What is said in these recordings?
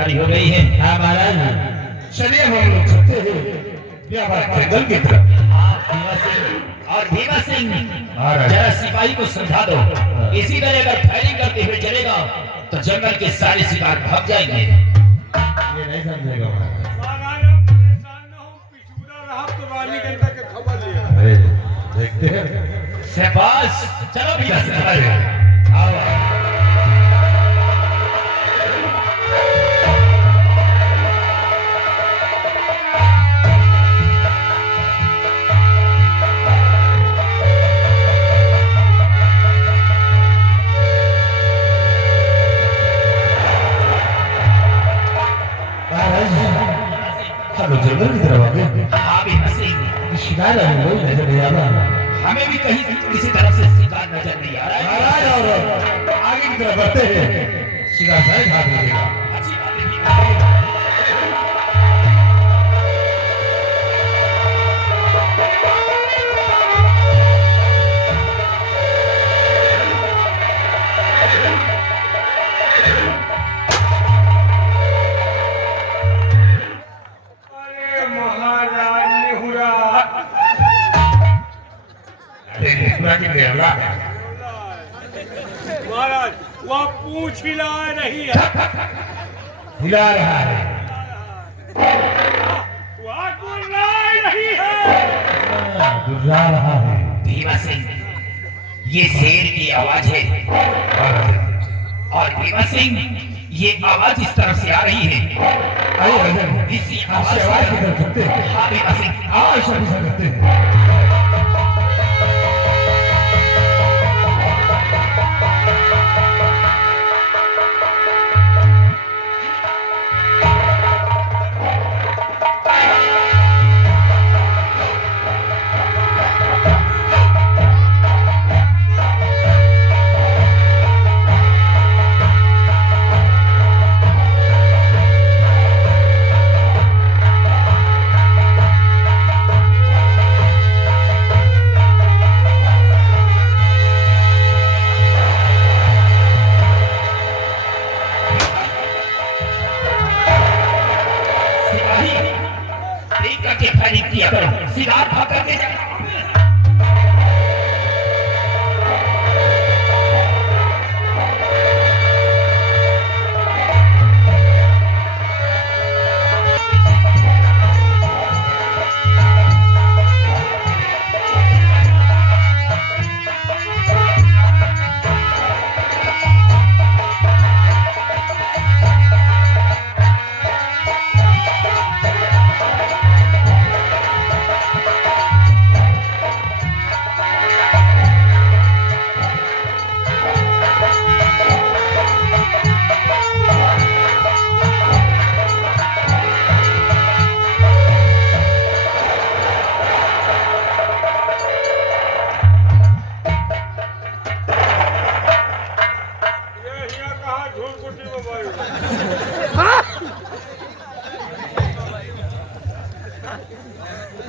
तैयारी हो गई है। हाँ महाराज, चलिए हम लोग चलते हैं व्यापार जंगल की तरफ। भीमा सिंह और भीमा सिंह जरा सिपाही को समझा दो, इसी तरह अगर फायरिंग करते हुए चलेगा तो जंगल के सारे शिकार भाग जाएंगे। ये नहीं समझेगा महाराज, आप परेशान न हो, पिछूड़ा रहा तो रानी गंगा के खबर लिया। अरे देखते हैं। शाबाश, चलो भीमा सिंह। आओ जंगल की तरफ आ गए। हाँ भीमा सिंह, शिकार हमें कोई नजर नहीं आ रहा। हमें भी कहीं किसी तरफ से शिकार नजर नहीं आ रहा है। महाराज और आगे की तरफ बढ़ते हैं, शिकार शायद हाथ लगेगा। अच्छी बात है भीमा। अरे महाराज निहुरा, महाराज वह पूछ हिला रही है। हिला रहा है। वह गुर्रा रही है। गुर्रा रहा है। भीमा सिंह, ये शेर की आवाज है। और भीमा सिंह, ये आवाज इस तरफ से आ रही है। आइए राजन, इसी आपसे आवाज की तरफ चलते हैं। हाँ भीमा सिंह, आओ ऐसा ऐसा करते हैं। देख करके फायरिंग किया करो, शिकार भाग करके जाओ।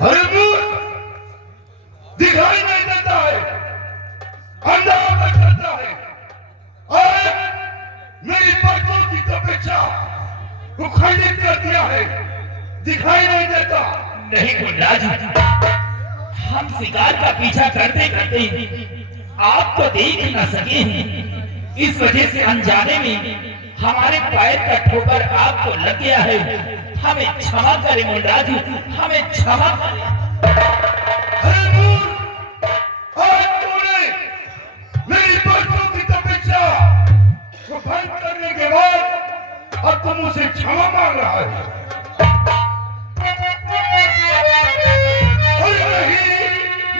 अरे मूर्ख, दिखाई नहीं देता है, अंधा होकर चलता है। और मेरी बच्चों की तपस्या को खंडित कर दिया है, दिखाई नहीं देता। नहीं गुंडाजी, हम शिकार का पीछा करते करते आपको देख न सके हैं। इस वजह से अनजाने में हमारे पैर का ठोकर आपको लग गया है। हमें क्षमा करें मुंडाजी, हमें क्षमा करें। अरे मूर्ख, आज तूने मेरी बच्चों की तपस्या को भंग करने के बाद अब तुम उसे क्षमा मांग रहा है। अरे नहीं,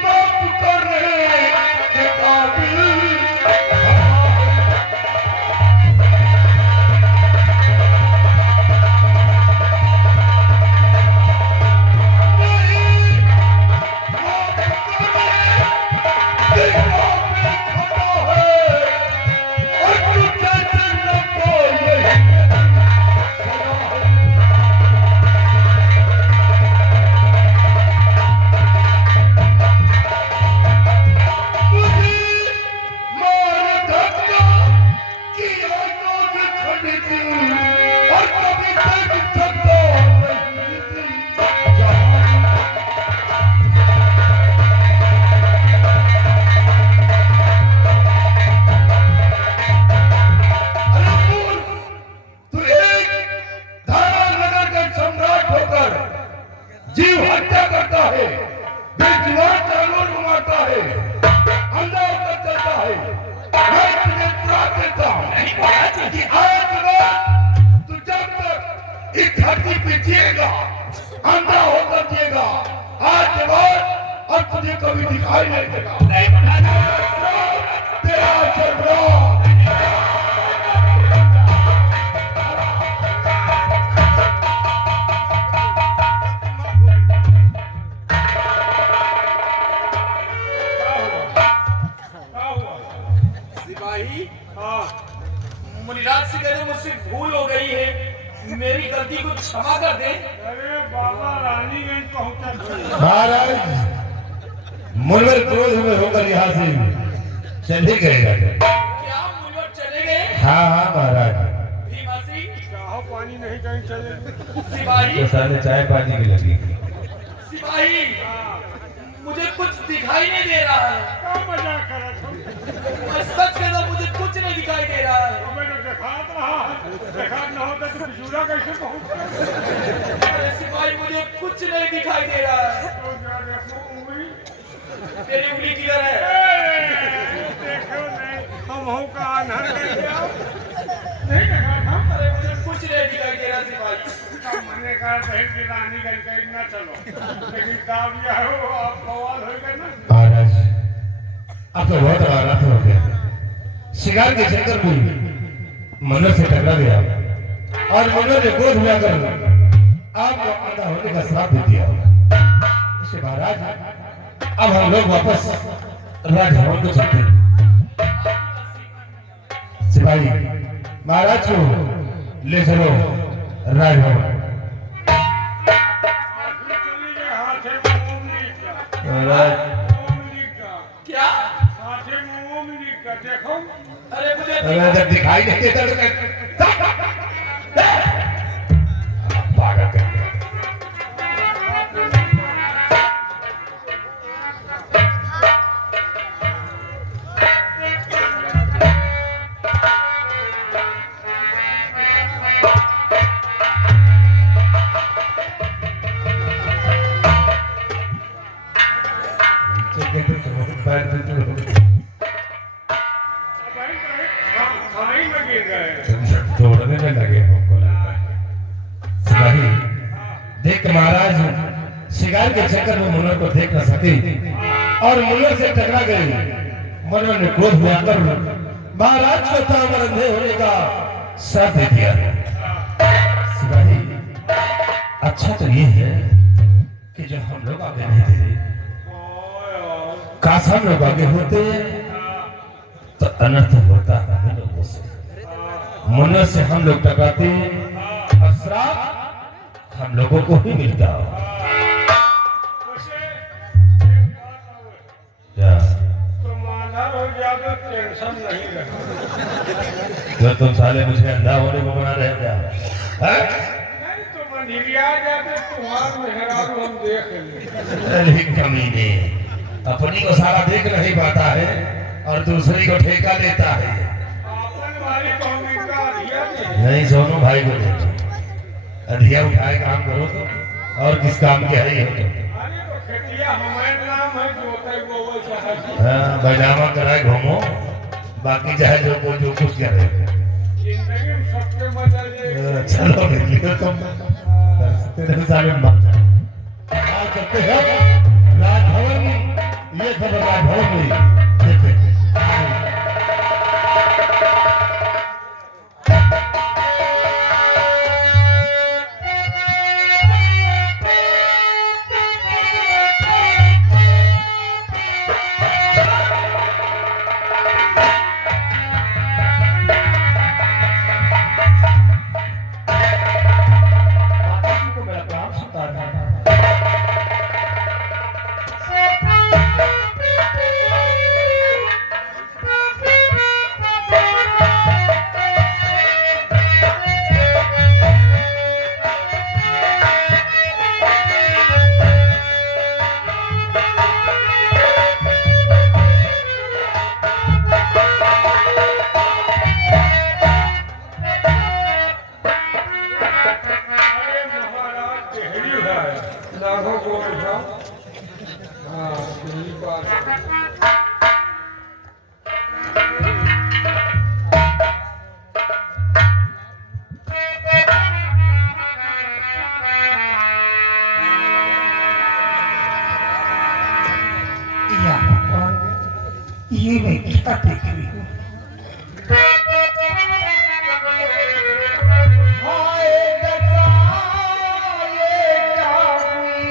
माफ करने के काबिल और कभी देख सकता नहीं जहां तू एक धारानगर का सम्राट होकर जीव हत्या करता है, बेजुबान कानून घुमाता है, अंधा होकर चलता है। मैं तुझे श्राप देता हूं नहीं महाराज कि आज के बाद तू जब तक इस धरती पे जिएगा, अंधा होकर जिएगा, आज के बाद अब तुझे कभी दिखाई नहीं देगा। नहीं महाराज तेरा सर्वनाश क्या हुआ? सिपाही हाँ, मुनिराज से कहते मुझसे भूल हो गई है, मेरी गलती को क्षमा कर दे। अरे बाबा रानीगंज पहुंचा था। महाराज मुनवर क्रोध में होकर यहाँ से चले गए। क्या मुनिवर चले गए? हाँ हाँ महाराज। भीमा सिंह, चाहो पानी नहीं कहीं चले। सिपाही सामने चाय पानी की लगी। सिपाही, हाँ, मुझे कुछ दिखाई नहीं दे रहा है। क्या मजाक कर रहा तुम? मैं सच कहता हूं, मुझे कुछ नहीं दिखाई दे रहा है। तो मैंने देखा रहा, देखा न होता तो पिछूड़ा कैसे पहुंचता? अरे सिपाही, मुझे कुछ नहीं दिखाई दे रहा है। तो क्या देखो उंगली? तेरी उंगली किधर है? ए, देखो नहीं, हम हूँ का अनहर कर दिया। नहीं देखा था? अरे मुझे कुछ नहीं दिखाई दे रहा सिपाही। का मने का बहन की रानीगंज कहीं ना चलो, लेकिन दाब लिया हो आप बवाल हो गए ना। महाराज अब तो बहुत रात हो गया। शिकार के चक्कर में मनोर से टकरा गया और मनोर ने गोद में आकर आपको आधा होने का श्राप दे दिया। इससे महाराज अब हम लोग वापस राजभवन को चलते हैं। सिपाही महाराज को ले चलो राजभवन। आखिर चली गए हाथे में उंगली का। महाराज उंगली का। क्या? हाथे में उंगली का देखो। अरे मुझे अरे जब दिखाई नहीं देता तो पागल कर दिया। खाई में गिर गए। दौड़ने में लगे हमको लगता है। सिपाही देख के महाराज शिकार के चक्कर में मुन्नर को देख न सके और मुन्नर से टकरा गए। मुन्नर ने क्रोध में आकर महाराज को तामर अंधे होने का श्राप दे दिया। सिपाही अच्छा तो ये है कि जो हम लोग आगे नहीं थे, काश हम लोग आगे होते तो अनर्थ होता हम लोगों से। मुन्नर से हम लोग टकराते और श्राप हम लोगों को ही मिलता। वैसे एक बात और, क्या तो माला हो ज्यादा टेंशन नहीं रहा। जो तुम साले मुझे अंधा होने को बना रहे हो क्या? हैं? नहीं तो मंदिरिया जाते तुम्हार मेहराब हम देख लेंगे। अरे कमीने, अपनी को सारा देख नहीं पाता है और दूसरी को ठेका लेता है। आपन वाली को हम इनका अधिया नहीं। नहीं सोनू भाई को देखो, अधिया उठाए काम करो तो और किस काम के है ये तो। अरे तो खेतिया हमारे नाम है जो होता है वो वैसा है। हाँ बैजामा कराए घूमो, बाकी चाहे जो कुछ करे। जिंदगी में सबके मजा ले। चलो निकलो तुम, तेरे साले मर जाओ। आ करते हैं राजभवन, ये खबर राजभवन में देखते हैं। ये मैं क्या देख रही हूँ? हाय दशा ये क्या हुई,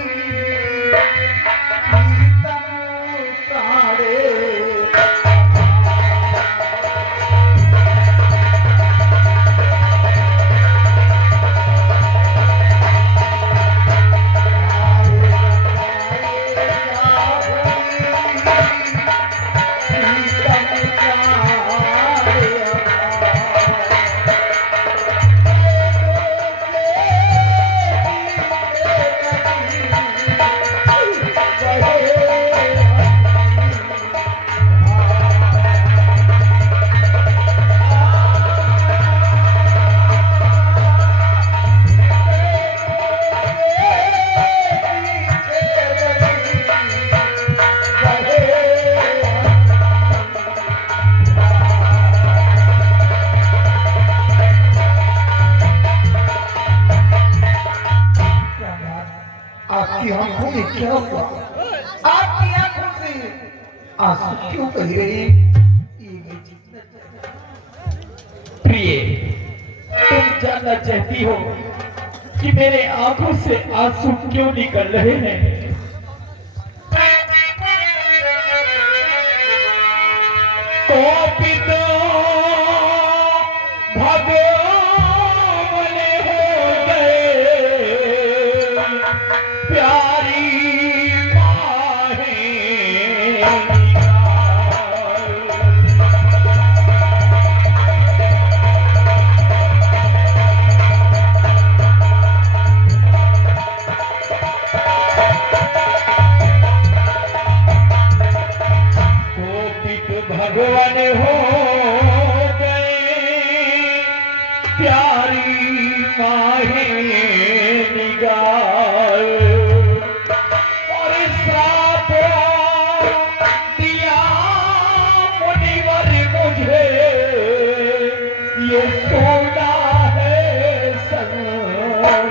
प्रीतम तारे आपकी आंखों में क्या हुआ? आपकी आंखों से आंसू क्यों बह रहे हैं? ये मैं जानना चाहता हूं। प्रिय, तुम जानना चाहती हो कि मेरे आंखों से आंसू क्यों निकल रहे हैं? कोपित भगवान हो गए, प्यारी माहे भगवान हो गए, प्यारी माहे निगार, और श्राप दिया मुनिवर मुझे, ये सोना है संसार।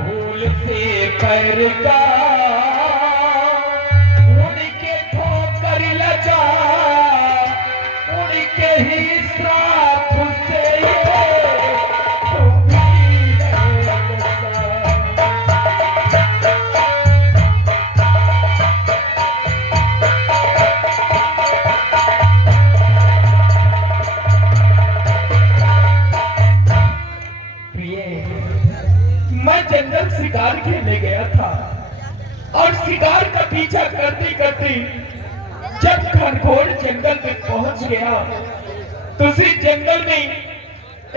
भूल से पैर का उनके ठोकर लगा, उनके ही श्राप से मैं जंगल शिकार खेलने गया था और शिकार का पीछा करते करते जब घनघोर जंगल में पहुंच गया तो उसी जंगल में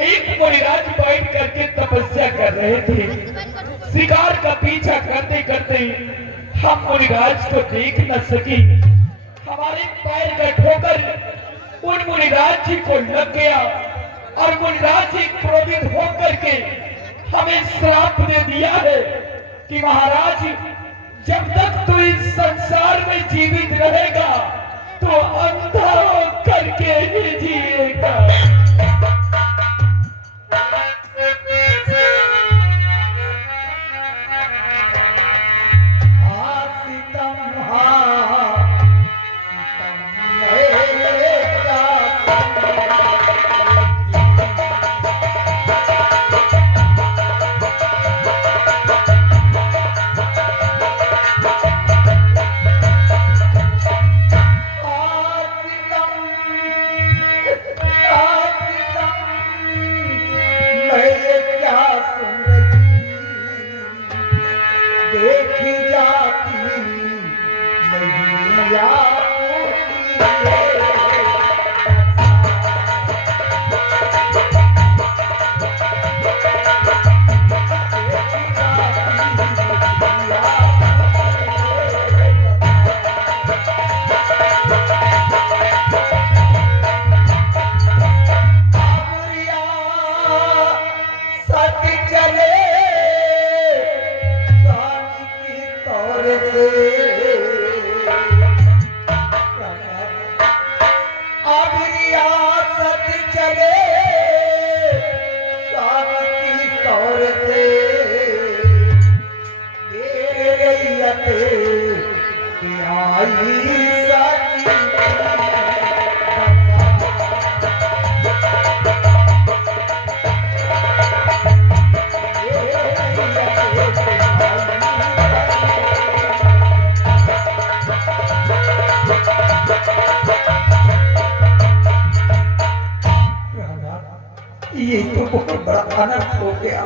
एक मुनिराज बैठ करके तपस्या कर रहे थे। शिकार का पीछा करते करते हम मुनिराज को देख न सके, हमारे पैर का ठोकर उन मुनिराज जी को लग गया और मुनिराज जी क्रोधित होकर के हमें श्राप दे दिया है कि महाराज जब तक तू इस संसार में जीवित रहेगा तो अंधा करके ही जिएगा। नहीं याद ये तो बहुत बड़ा अनर्थ हो गया।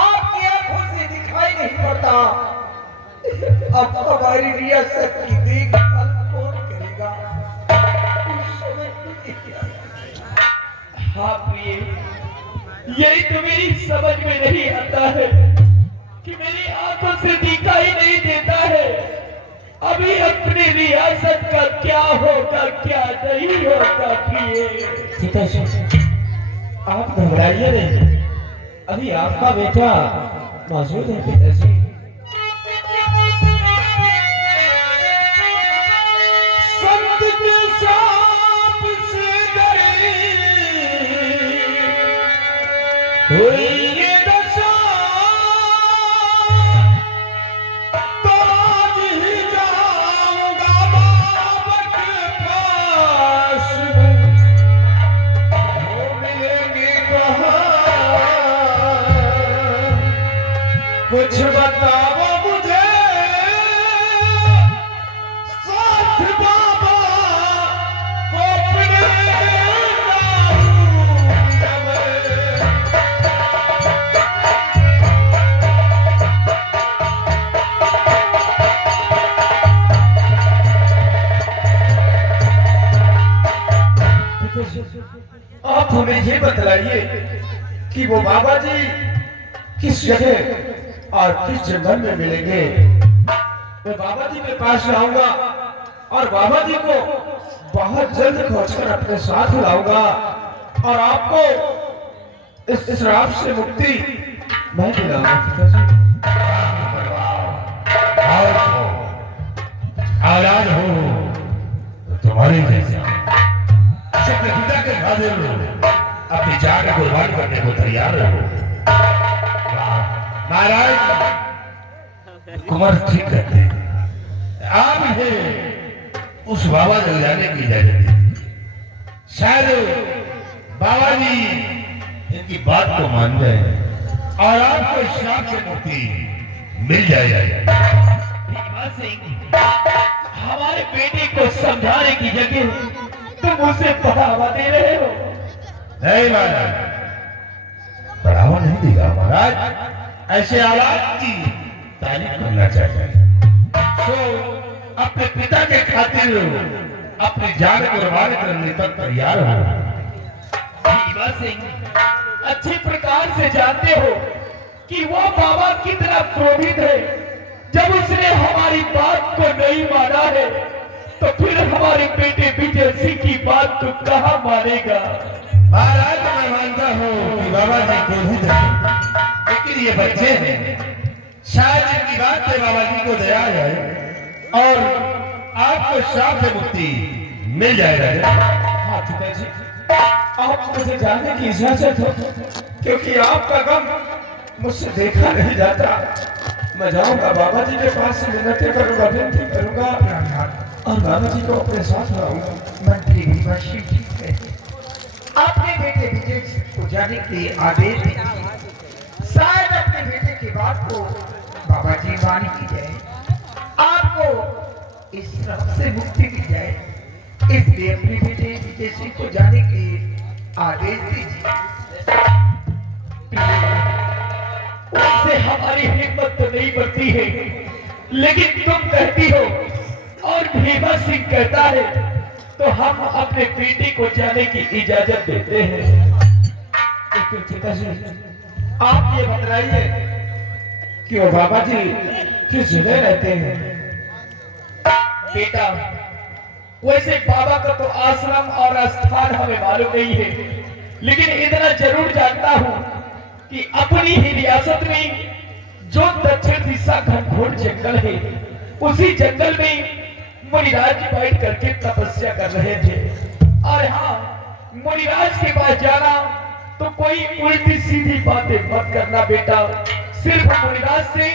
आपकी आंखों से दिखाई नहीं पड़ता। अब हमारी रियासत की देखभाल कौन करेगा? कुछ समझ नहीं आता। हाँ प्रिय, यही तो मेरी समझ में नहीं आता है कि मेरी आंखों से दिखाई नहीं देता है। अभी अपनी रियासत का क्या होगा क्या नहीं होगा प्रिय। आप घबराइए नहीं, अभी आपका बेटा मौजूद है पिताजी। संत के साथ से डरी हुई ये दशा, तो आज ही जाऊंगा बाबा के पास में। कुछ बताओ मुझे साथ बाबा को अपने आप हमें ये बतलाइए कि वो बाबा जी किस जगह और किस जंगल में मिलेंगे। मैं बाबा जी के पास आऊंगा और बाबा जी को बहुत जल्द खोजकर अपने साथ लाऊंगा और आपको इस श्राप से मुक्ति मैं दिलाऊंगा पिताजी। औलाद हो तो तुम्हारे जैसे अपने पिता के खातिर अपनी जान को कुर्बान करने को तैयार रहो। महाराज कुमार ठीक कहते हैं। आप मुझे उस बाबा तक जाने की इजाजत दीजिए। शायद बाबा जी इनकी बात को मान गए और आपको इस श्राप से मुक्ति मिल जाएगा। हमारे बेटे को समझाने की जगह तुम उसे बढ़ावा दे रहे हो। नहीं महाराज, बढ़ावा नहीं देगा महाराज। ऐसे औलाद की तारीफ करना चाहिए। तो अपने पिता के खातिर अपनी जान कुर्बान करने तक तैयार हो। भीमा सिंह, अच्छे प्रकार से जानते हो कि वो बाबा कितना क्रोधित है। जब उसने हमारी बात को नहीं माना है तो फिर हमारे बेटे विजय सिंह की बात तो कहाँ मानेगा। महाराज मैं मानता हूँ कि बाबा जी क्रोधित हैं, लेकिन ये बच्चे हैं, शायद इनकी बात से बाबा जी को दया है और आपको श्राप से मुक्ति मिल जाएगा। हाँ पिताजी, आप मुझे जाने की इजाजत हो, क्योंकि आपका गम मुझसे देखा नहीं जाता। मैं जाऊंगा बाबा जी के पास से विनती करूंगा, विनती करूंगा और बाबा जी को अपने साथ लाऊंगा। मंत्री भीमा सिंह ठीक है। अपने बेटे विजय सिंह को जाने के लिए आदेश दीजिए। शायद अपने बेटे की बात को बाबा जी मान ही जाए, आपको इस श्राप से मुक्ति मिल जाए। इसलिए अपने बेटे विजय सिंह को जाने के लिए आदेश दीजिए। उससे हमारी हिम्मत तो नहीं बनती है, लेकिन तुम कहती हो भीमा सिंह कहता है तो हम अपने बेटे को जाने की इजाजत देते हैं। तो पिताजी आप ये बतलाइए कि वो बाबा जी किस जगह रहते हैं? बेटा, वैसे बाबा का तो आश्रम और स्थान हमें मालूम नहीं है, लेकिन इतना जरूर जानता हूँ कि अपनी ही रियासत में जो दक्षिण दिशा घनघोर जंगल है, उसी जंगल में मुनिराज जी बैठ करके तपस्या कर रहे थे। और हाँ, मुनिराज के पास जाना तो कोई उल्टी सीधी बातें मत करना बेटा, सिर्फ मुनिराज से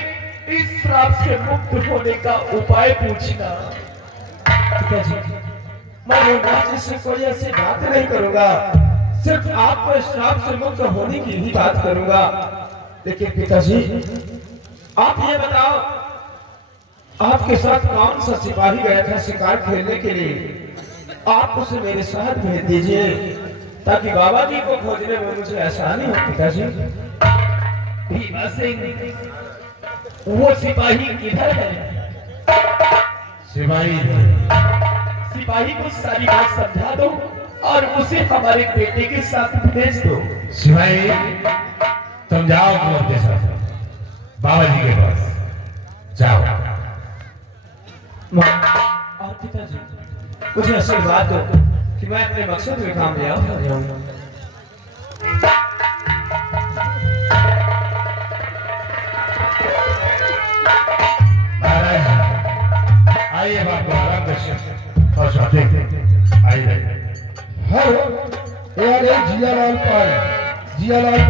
इस श्राप से मुक्त होने का उपाय पूछना। पिताजी मैं युवराज से कोई ऐसी बात नहीं करूंगा, सिर्फ आपको श्राप से मुक्त होने की ही बात करूंगा। लेकिन पिताजी आप ये बताओ, आपके साथ कौन सा सिपाही गया था शिकार खेलने के लिए? आप उसे मेरे साथ भेज दीजिए ताकि बाबा जी को खोजने में मुझे आसानी हो। पिताजी भीमा सिंह, वो सिपाही किधर है? सिपाही को सारी बात समझा दो और उसे हमारे बेटे के साथ भेज दो। सिपाही तुम जाओ कुंवर के साथ बाबा जी के पास जाओ। और पिताजी कुछ ऐसी बात हो कि मैं अपने मकसद में कामयाब हो जाऊंगा। आइए बाबू आराम दर्शन और स्वाति आइए। हेलो, ये जियालाल पाल, जियालाल